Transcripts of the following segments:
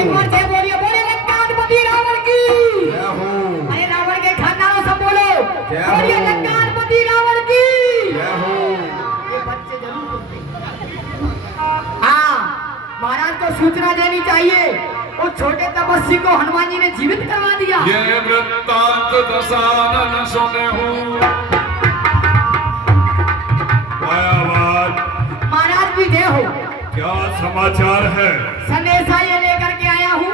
एक बार जय बोलिए, बोलिए लंकाधिपति रावण की जय हो। अरे रावण के खानदानों सब बोलो, जय हो। बोलिए लंकाधिपति रावण की जय हो। ये बच्चे जरूर बोलते हैं। हाँ, महाराज को सूचना देनी चाहिए, उस छोटे तपस्वी को हनुमान जी ने जीवित करवा दिया। ये वृत्तांत दशानन सुने हूँ। मायावाद, महाराज भी जय हो। क्या समाचार है? संदेशा ये लेकर के आया हूँ,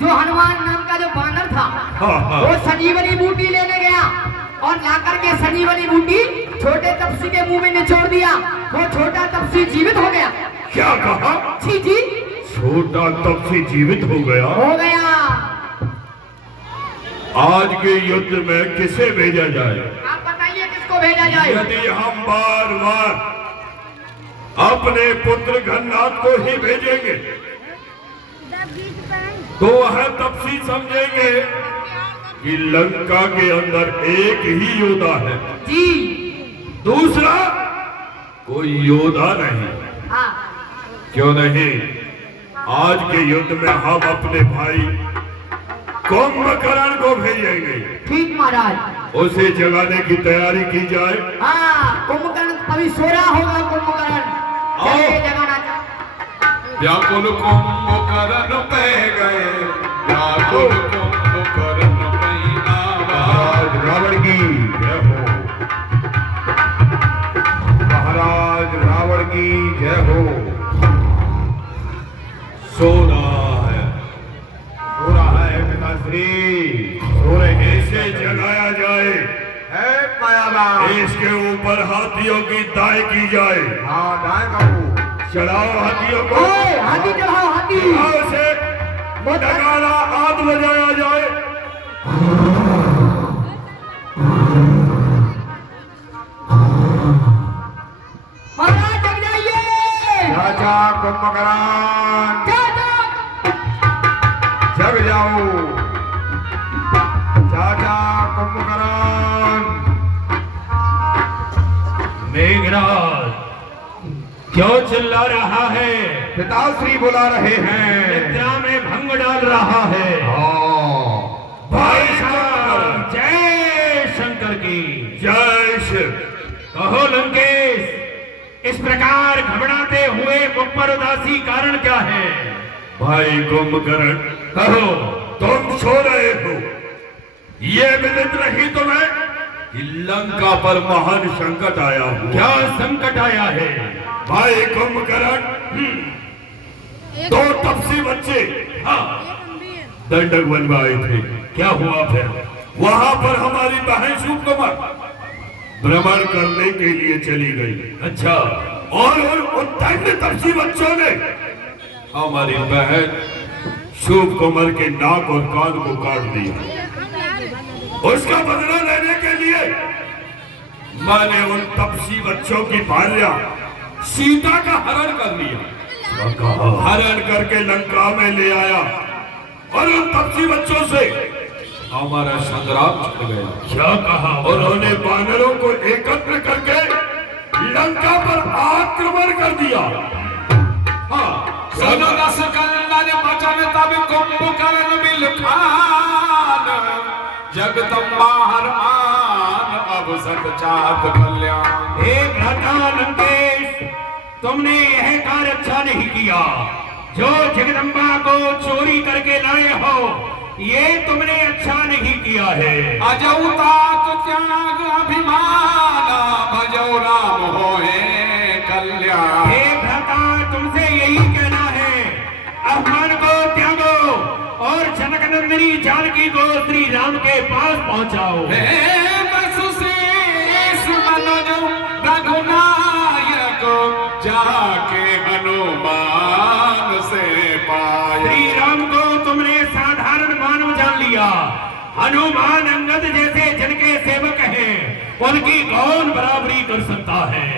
जो हनुमान नाम का जो बानर था हाँ। वो संजीवनी बूटी लेने गया और लाकर के संजीवनी बूटी छोटे तपस्वी के मुंह में निचोड़ दिया। वो छोटा तपस्वी जीवित हो गया। क्या कहा? जी जी, छोटा तपस्वी जीवित हो गया। हो गया। आज के युद्ध में किसे भेजा जाए? आप बताइए किसको भेजा जाए? यदि हम बार बार अपने पुत्र घननाथ को ही भेजेंगे तो वह तपस्वी समझेंगे कि लंका के अंदर एक ही योद्धा है, जी दूसरा कोई योद्धा नहीं। हाँ, क्यों नहीं? आज के युद्ध में हम अपने भाई कुंभकर्ण को भेजेंगे, ठीक महाराज। उसे जगाने की तैयारी की जाए। हाँ, कुंभकर्ण अभी सो रहा होगा। कुंभकर्ण चलिए जगाना व्याकुल कुंभकर्ण पे गए, व्याकुल कुंभकर्ण पैनावा। महाराज रावण की जय हो। महाराज रावण की जय हो। सो रहा है पिताश्री, सो रहे से जगाया जाए। है मायावाद, इसके ऊपर हाथियों की दाई की जाए। हाँ, दाई बाबू, चढ़ाओ हाथियों को। ओए, हाथी चढ़ाओ, हाथी। चढ़ाओ से नगाड़ा आद बजाया जाए। महाराज जग जाइए। राजा कुंभकर्ण जग जाओ। राजा कुंभकर्ण। मेघराज क्यों चिल्ला रहा है? पिताश्री बुला रहे हैं। निद्रा में भंग डाल रहा है। भाई साहब, जय शंकर की जय शिव। कहो लंकेश, इस प्रकार घबराते हुए मुख पर उदासी कारण क्या है? भाई कुंभकर्ण, कहो। तुम सो रहे हो, ये विदित नहीं तुम्हें कि लंका पर महान संकट आया हुआ। क्या संकट आया है? भाई कुंभकर्ण, दो तपसी बच्चे दंडक बनवाए थे। क्या हुआ फिर? वहां पर हमारी बहन शुभकुमार भ्रमण करने के लिए चली गई। अच्छा, और उन दंड तपसी बच्चों ने हमारी बहन शुभकुमार के नाक और कान को काट दिया। उसका बदला लेने के लिए मैंने उन तपसी बच्चों की भार्या सीता का हरण कर लिया। हरण करके लंका में ले आया और उन तपसी बच्चों से हमारा संग्राम छिड़ गया। क्या कहा? उन्होंने बानरों को एकत्र करके लंका पर आक्रमण कर दिया। हाँ, सनदस कल्लन बचन तब कुंभकर्ण मिल खान, जगदम्बा हर आन अब सत चात कल्याण। हे भ्राता लंकेश, तुमने यह कार्य अच्छा नहीं किया। जो जगदम्बा को चोरी करके लाए हो, ये तुमने अच्छा नहीं किया है। अजौ तात त्याग अभिमान, भजौ राम होए कल्याण। हे भ्राता, तुमसे यही कहना है, अभिमान को त्यागो और जनक नंदिनी जानकी को श्री राम के पास पहुंचाओ। रघुनायक जाके हनुमान से पाए। श्री राम को तुमने साधारण मानव जान लिया। हनुमान अंगद जैसे जिनके सेवक हैं, उनकी कौन बराबरी कर सकता है?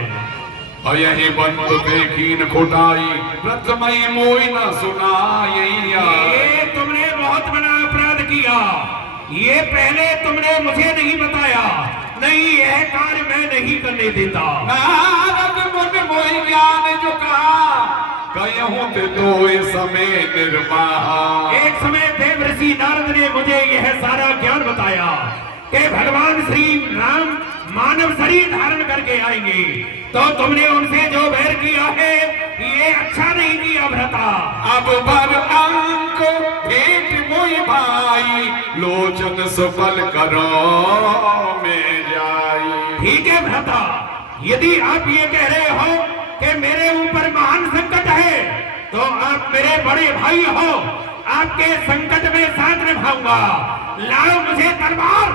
और यही बंद देखीन खुटाई, व्रतमयी मोई न सुनाई। ये तुमने बहुत बड़ा अपराध किया। ये पहले तुमने मुझे नहीं बताया, नहीं यह कार्य मैं नहीं करने देता। नारद मुनि मोहि ज्ञान जो कहा, कह हूँ तो समय निर्वाह। एक समय देव ऋषि नारद ने मुझे यह सारा ज्ञान बताया कि भगवान श्री राम मानव शरीर धारण करके आएंगे, तो तुमने उनसे जो बैर किया है ये अच्छा नहीं किया भ्राता। अब भर अंक भेंट मोई भाई, लोचन सफल करो में जाई। ठीक है भ्राता, यदि आप ये कह रहे हो कि मेरे ऊपर महान संकट है, तो आप मेरे बड़े भाई हो, आपके संकट में साथ निभाऊंगा। लाओ मुझे तलवार,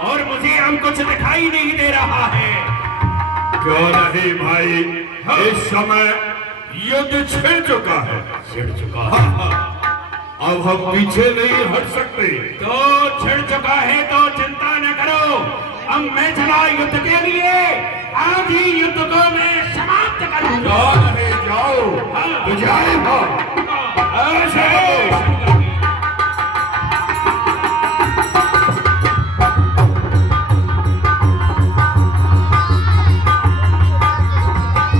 और मुझे अब कुछ दिखाई नहीं दे रहा है। क्यों नहीं भाई, इस समय युद्ध छिड़ चुका है। छिड़ चुका है, अब हम पीछे नहीं हट सकते। तो छिड़ चुका है तो चिंता न करो, अब मैं चला युद्ध के लिए। आज ही युद्ध को मैं समाप्त करूंगा। जाओ तो जाएगा।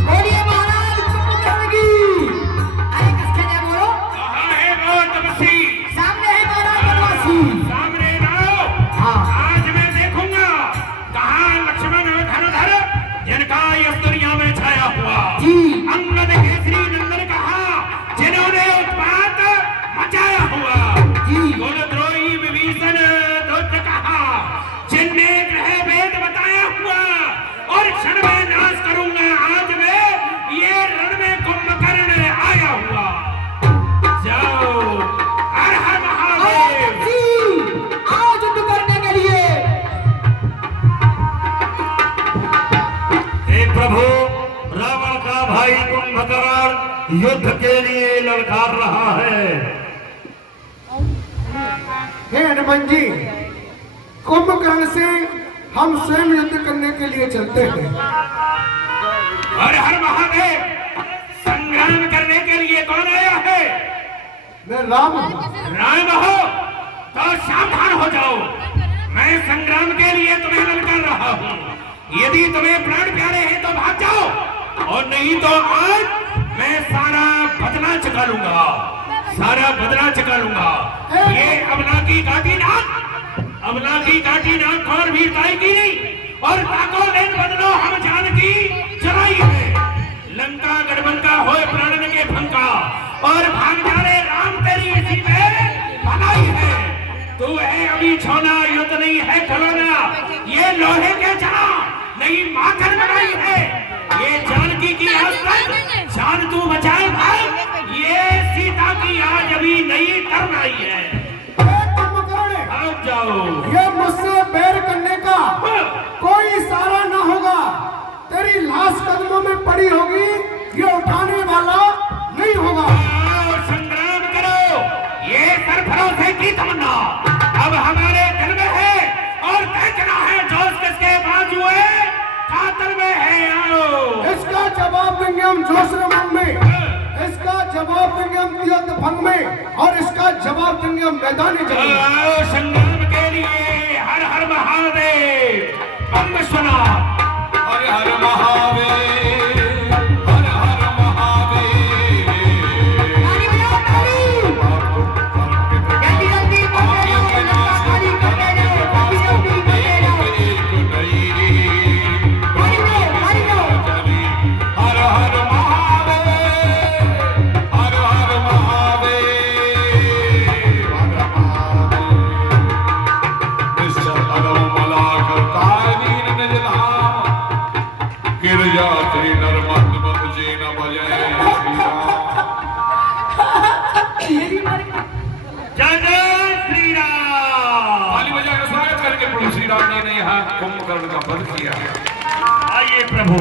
बोलिए महाराज कुंभकर्ण की। अरे किसके लिए बोलो? कहाँ है वो तपस्वी? सामने है महाराज बनवासी। सामने लाओ। हाँ। आज मैं देखूंगा कहाँ लक्ष्मण और धनुधर, जिनका इस दुनिया में छाया हुआ। जी। अंगद केसरी नंदन कहा, जिन्होंने उत्पात मचाया हुआ। जी। कुलद्रोही विभीषण दुष्ट कहा, जिनने ग्रह भेद बताया हुआ, और क्षण में नाश करूंगा। आज मैं ये रण में कुंभकर्ण आया हुआ। जाओ, हर हर महादेव। जी, आओ युद्ध करने के लिए। हे प्रभु, रावण का भाई कुंभकर्ण युद्ध के लिए ललकार रहा है। हे हनुमान जी, कुंभकर्ण से हम स्वयं युद्ध करने के लिए चलते हैं। हर हर महादेव। संग्राम करने के लिए कौन आया है? मैं राम हूँ। राम हो तो सावधान हो जाओ। मैं संग्राम के लिए तुम्हें ललकार रहा हूँ। यदि तुम्हें प्राण प्यारे हैं तो भाग जाओ, और नहीं तो आज मैं सारा बदला चुका लूंगा। सारा बदला चुका लूंगा। ये अबला की काटी नाक, अबला की काटी नाक कौन भी ताएगी नहीं। और ताको लेन बदलो हम जानकी चलाई है। लंका गढ़बंका होए प्राणन के भंका, और भाग जा रे राम तेरी इसी पे भलाई है। तू है अभी छोना, युद्ध नहीं है खिलौना। ये लोहे के चना नहीं माखन बनाई है। ये जानकी की आज तक जान तू बचाए भाई। ये सीता की आज अभी नई टर्न आई है। हे कुंभकर्ण, भाग जाओ। ये मुझसे बैर करने का कोई इशारा न होगा। तेरी लाश कदमों में पड़ी होगी, ये उठाने वाला नहीं होगा। आओ, संग्राम करो। ये सरफरोशी की तमन्ना अब हमारे दिल में है, और देखना है जोश किसके बाजू है, कातिल में है। आओ, इसका जवाब देंगे हम जोश रमन में, इसका जवाब देंगे हम युद्ध भंग में, और इसका जवाब देंगे हम मैदानी जंग में। आओ, संग्राम के लिए हर हर महादेव। बम सुना। हर हर महादेव, हर हर महादेव। ताली बजाओ, ताली। जल्दी जल्दी करते जाओ, लंका खाली करते जाओ, जल्दी जल्दी करते जाओ। ताली बजाओ, ताली बजाओ। हर हर महादेव, हर हर महादेव, हर महादेव। निश्चल अगम मला करता नीर निज धाम, गिरजा श्री नरमद मत जी न बजे श्री राम। जय जय श्री राम। ताली बजाकर स्वागत करके प्रभु श्री राम जी ने यहाँ कुंभकर्ण का वध किया। आइए प्रभु।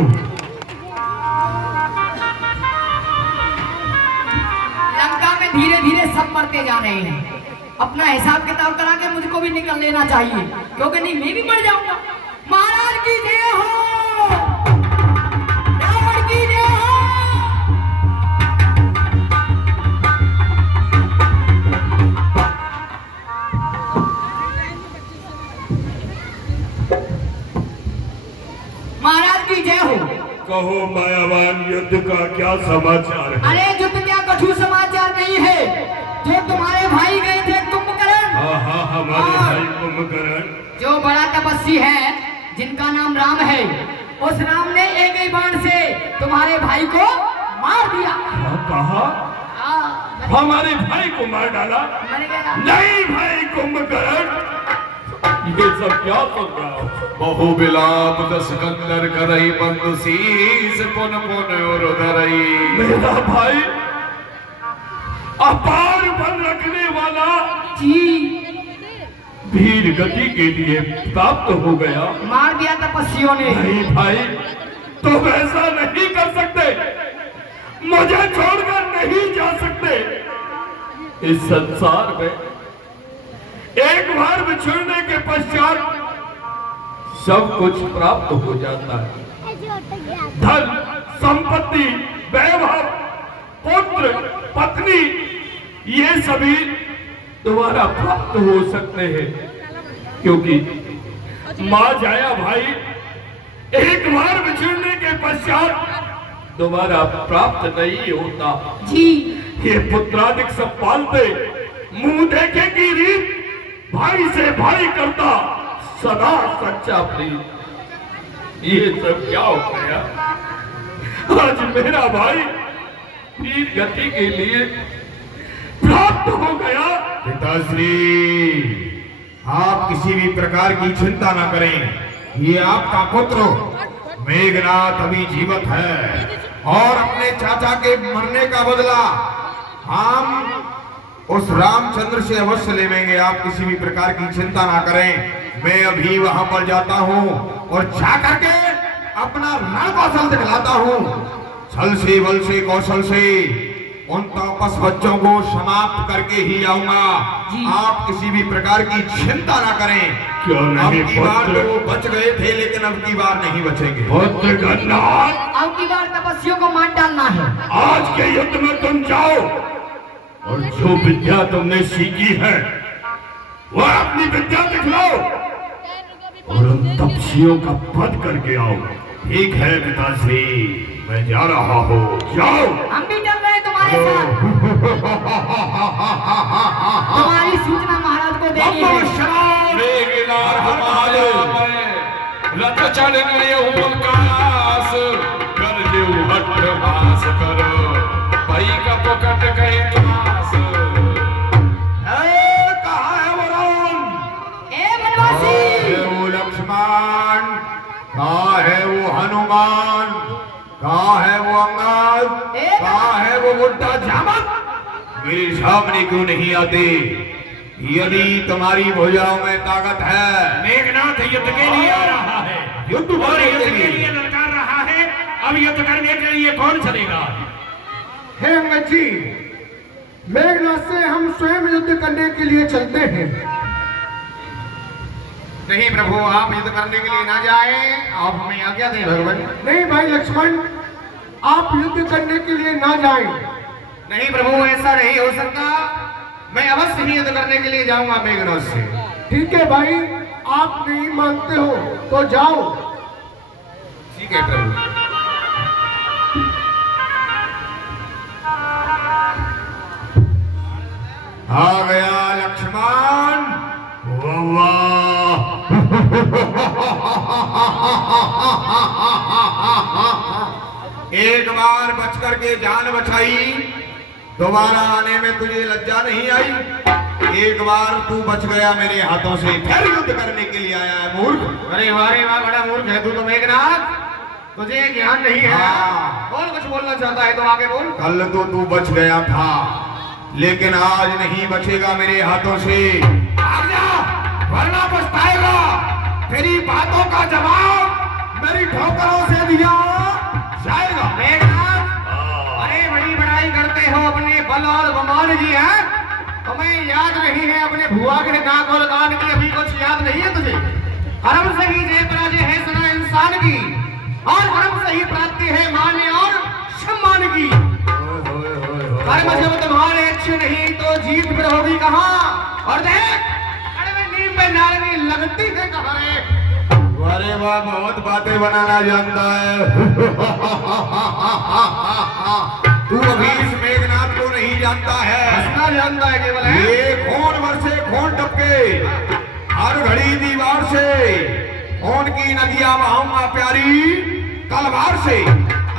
लंका में धीरे धीरे सब मरते जा रहे हैं। अपना हिसाब किताब करा के मुझको भी निकल लेना चाहिए, क्योंकि नहीं मैं भी मर जाऊंगा। महाराज की जय हो, रावण की जय हो। महाराज की जय हो। कहो मायावान, युद्ध का क्या समाचार है? अरे युद्ध क्या हमारे भाई कुंभकर्ण, जो बड़ा तपस्वी है जिनका नाम राम है, उस राम ने एक ही बाण से तुम्हारे भाई को मार दिया। क्या कहा? हमारे भाई को मार डाला? मर गया। नहीं भाई कुंभकर्ण, ये सब क्या सुन रहा हूँ? बहु बिलाप दस कंदर करई बंधु शीस पुन पुन और उदरई। मेरा भाई अपार बल रखने वाला जी वीर गति के लिए प्राप्त हो गया। मार दिया तपस्वियों ने। नहीं भाई, तुम ऐसा नहीं कर सकते, मुझे छोड़कर नहीं जा सकते। इस संसार में एक बार बिछड़ने के पश्चात सब कुछ प्राप्त हो जाता है। धन, संपत्ति, वैभव, पुत्र, पत्नी, ये सभी दोबारा प्राप्त हो सकते हैं, क्योंकि मां जाया भाई एक बार बिछड़ने के पश्चात दोबारा प्राप्त नहीं होता। जी ये पुत्रादिक सब पालते, मुंह देखे की रीत भाई से भाई करता, सदा सच्चा प्रेम, ये सब क्या हो गया? आज मेरा भाई वीर गति के लिए प्राप्त हो गया। पिताश्री, आप किसी भी प्रकार की चिंता न करें। ये आपका पुत्र मेघनाथ अभी जीवित है और अपने चाचा के मरने का बदला हम उस रामचंद्र से अवश्य लेंगे। आप किसी भी प्रकार की चिंता ना करें। मैं अभी वहां पर जाता हूं और जाकर के अपना रण कौशल दिखलाता हूं। छल से, बल से, कौशल से उन तापस बच्चों को समाप्त करके ही आऊंगा। आप किसी भी प्रकार की चिंता ना करें। क्यों नहीं अब की बार पुत्र? तो बच गए थे, लेकिन अब की बार नहीं बचेंगे। पुत्र गन्नाथ, अब की बार तपस्वियों को मार डालना है। आज के युद्ध में तुम जाओ और जो विद्या तुमने सीखी है वह अपनी विद्या दिखलाओ और उन तपस्वियों का वध करके आओ। ठीक है पिताश्री, मैं जा रहा हूँ। जाओ। हम भी चल रहे हैं तुम्हारे साथ। तुम्हारी सूचना महाराज को देनी है। मेघनाथ हमारे रथ चढ़ने उकास कर देऊ हट वास करो भाई का पकड़ गए क्लास। कहाँ है वो राम? ए वनवासी, कहाँ है वो लक्ष्मण? कहाँ है वो हनुमान? कहाँ है वो अंगद? कहाँ है वो बुड्ढा जामन? मेरे सामने क्यों नहीं आते? यदि तुम्हारी भुजाओं में ताकत है, मेघनाथ युद्ध के लिए आ रहा है, युद्ध और करने युद्ध के के लिए लिए। ललकार रहा है। अब युद्ध करने के लिए कौन चलेगा? हे अंगद जी, मेघनाथ से हम स्वयं युद्ध करने के लिए चलते हैं। नहीं प्रभु, आप युद्ध करने के लिए ना जाएं, आप हमें आज्ञा दें भगवान। नहीं भाई लक्ष्मण, आप युद्ध करने के लिए ना जाएं। नहीं प्रभु, ऐसा नहीं हो सकता। मैं अवश्य ही युद्ध करने के लिए जाऊंगा मेघनाथ से। ठीक है भाई, आप नहीं मानते हो तो जाओ। ठीक है प्रभु। आ गया लक्ष्मण। एक बार बच करके जान बचाई, दोबारा आने में तुझे लज्जा नहीं आई। एक बार तू बच गया मेरे हाथों से, फिर युद्ध करने के लिए आया है मूर्ख। अरे वाह बड़ा मूर्ख है तू तो मेघनाथ, तुझे ज्ञान नहीं है। हाँ। कौन कुछ बोलना चाहता है तो आगे बोल। कल तो तू बच गया था, लेकिन आज नहीं बचेगा मेरे हाथों से। भाग जा, वरना पछताएगा। तेरी बातों का जवाब मेरी ठोकरों से दिया जाएगा। मेघनाथ, अरे बड़ी बड़ाई करते हो अपने बल और गुमान की है। तुम्हें याद नहीं है अपने भुआ के नाक और कान की? अभी कुछ याद नहीं है तुझे? कर्म से ही जय पराजय है सदा इंसान की, और कर्म से ही प्राप्ति है मान और सम्मान की। कर्म जब तुम्हारे अच्छे नहीं तो जीत फिर होगी कहाँ? और देख, कड़वे नीम में नारंगी लगती है कहाँ रे? अरे वाह, बहुत बातें बनाना जानता है। तू अभी इस मेघनाथ को नहीं जानता है। हंसना जानता है केवल है। ये कौन वर्षे खून टपके, हर घड़ी दीवार से खून की नदियां बहाऊंगा प्यारी तलवार से।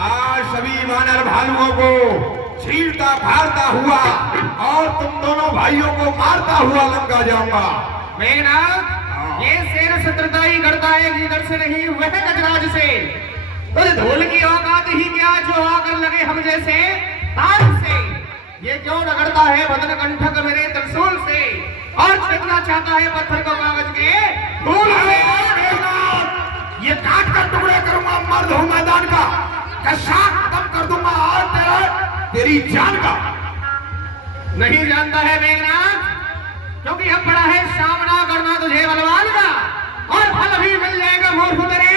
आज सभी वानर भालुओं को छीलता फाड़ता हुआ और तुम दोनों भाइयों को मारता हुआ लंका जाऊंगा। मेघनाथ, ये शेर शत्रुताई करता है इधर से नहीं, वह गजराज से। उस धूल की औकात ही क्या जो आकर लगे हम जैसे तान से। ये क्यों रगड़ता है बदन कंठक मेरे त्रिशूल से, और छेदना चाहता है पत्थर को कागज के फूल से। ये काट कर टुकड़े करूंगा, मर्द हूं मैदान का, कशाक खत्म कर दूंगा और तेरी जान का। नहीं जानता है मेघनाथ, क्योंकि अब बड़ा है सामना करना तुझे बलवान का, और फल भी मिल जाएगा मूर्ख तेरे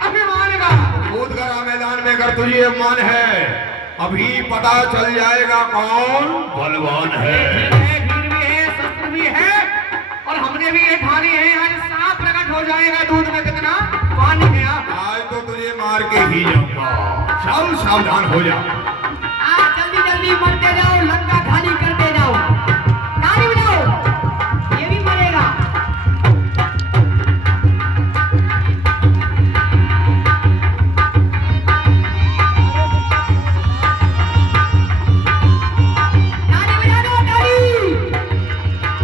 अभिमान का। कूद कर आ मैदान में कर तुझे अभिमान है, अभी पता चल जाएगा कौन बलवान है। भीड़ भी है, शस्त्र भी है, और हमने भी ये ठानी है आज साफ प्रकट हो जाएगा दूध में कितना पानी गया। आज तो तुझे मार के ही जाऊंगा, चल सावधान हो जा। जल्दी जल्दी मरते जाओ, लंका खाली करते जाओ, ताली बजाओ, ये भी मरेगा। ताली बजा दो, ताली।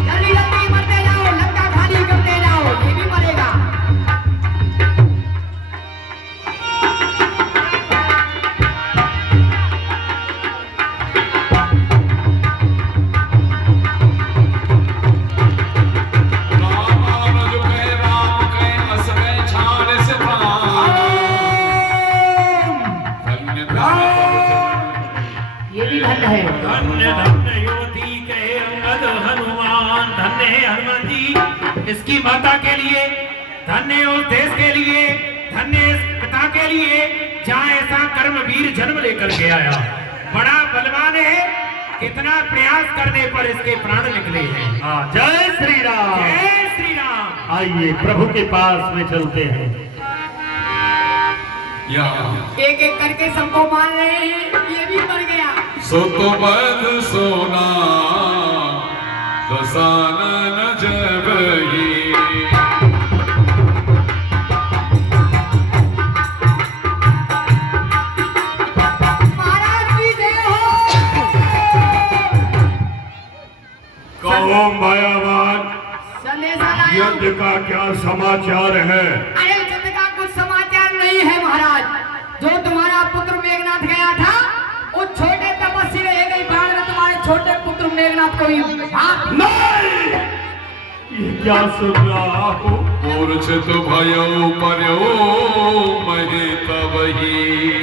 जल्दी जल्दी मरते जाओ, लंका खाली करते जाओ, ये भी मरेगा। रामानुज कहे राम कहे अस गए छान से प्राण। धन्य ये भी धन है। धन्य धन्य युवती कहे अंगद हनुमान। धन्य है हनुमान जी इसकी माता के लिए, धन्य उस देश के लिए, धन्य इस पिता के लिए जहाँ ऐसा कर्मवीर जन्म लेकर के आया। बड़ा बलवान है, कितना प्रयास करने पर इसके प्राण निकले हैं। जय श्री राम। जय श्री राम। आइए प्रभु के पास में चलते हैं। एक एक करके सबको मार रहे हैं, ये भी मर गया। सो तो बद सोना दसानन जब ही। महाराज की जय हो। कहो मायावान, संदेशा लाया। युद्ध का क्या समाचार है? अरे युद्ध का कुछ समाचार नहीं है महाराज। जो तुम्हारा पुत्र मेघनाथ गया था, उस छोटे तपस्वी रह गई बाण में तुम्हारे छोटे पुत्र मेघनाथ को भी नहीं, ये क्या सुन रहा हूँ? मूर्छित भयो पर्यो महे तब ही।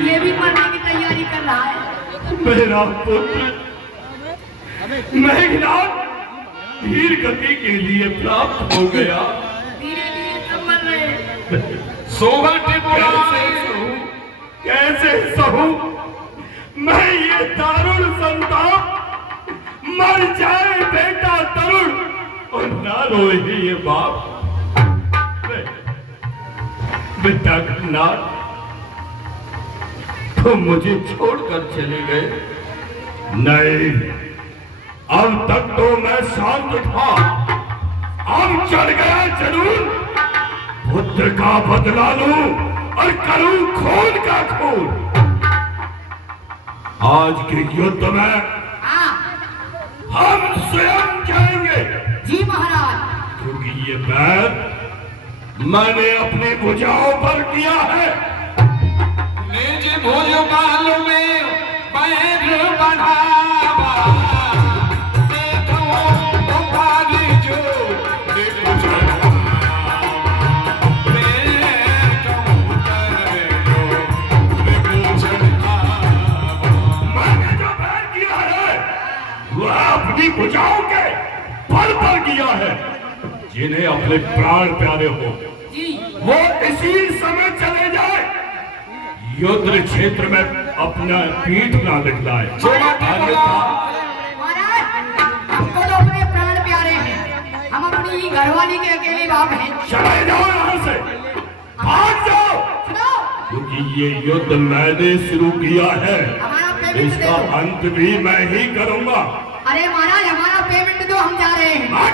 ये भी मरने की तैयारी कर रहा है। मेरा पुत्र मेघनाथ धीर गति के लिए प्राप्त हो गया। धीरे धीरे सब मर रहे हैं। शोभा कैसे सहूं मैं ये दारुण संताप? मर जाए बेटा तरुण और ना रोए ही ये बाप। बेटा नाथ, तुम मुझे छोड़कर चले गए। नहीं, अब तक तो मैं शांत था, अब चढ़ गया जरूर। पुत्र का बदला लूं और करूं खून का खून। आज के युद्ध में हाँ हम स्वयं जाएंगे, जी महाराज। क्योंकि ये बैर मैंने अपनी भुजाओं पर किया है। निज भुज बाल में पैर बढ़ावा, देखो उपाधि जो निकुचनावा, मैं कहूँ करे जो निकुचनावा। मैंने जो बैर किया है वह अपनी भुजाओं के बल पर किया है। जिन्हें अपने प्राण प्यारे हो जी वो इसी समय चले जाए, युद्ध क्षेत्र में अपना पीठ ना दिखलाए। महाराज, हमको तो अपने प्राण प्यारे हैं, हम अपनी ही घरवाली के अकेले बाप हैं। चले जाओ यहाँ से, भाग जाओ, सुनो, क्योंकि ये युद्ध मैंने शुरू किया है, हमारा पेमेंट दे इसका दो। अंत भी मैं ही करूंगा। अरे महाराज, हमारा पेमेंट दो, हम जा रहे हैं। भाग।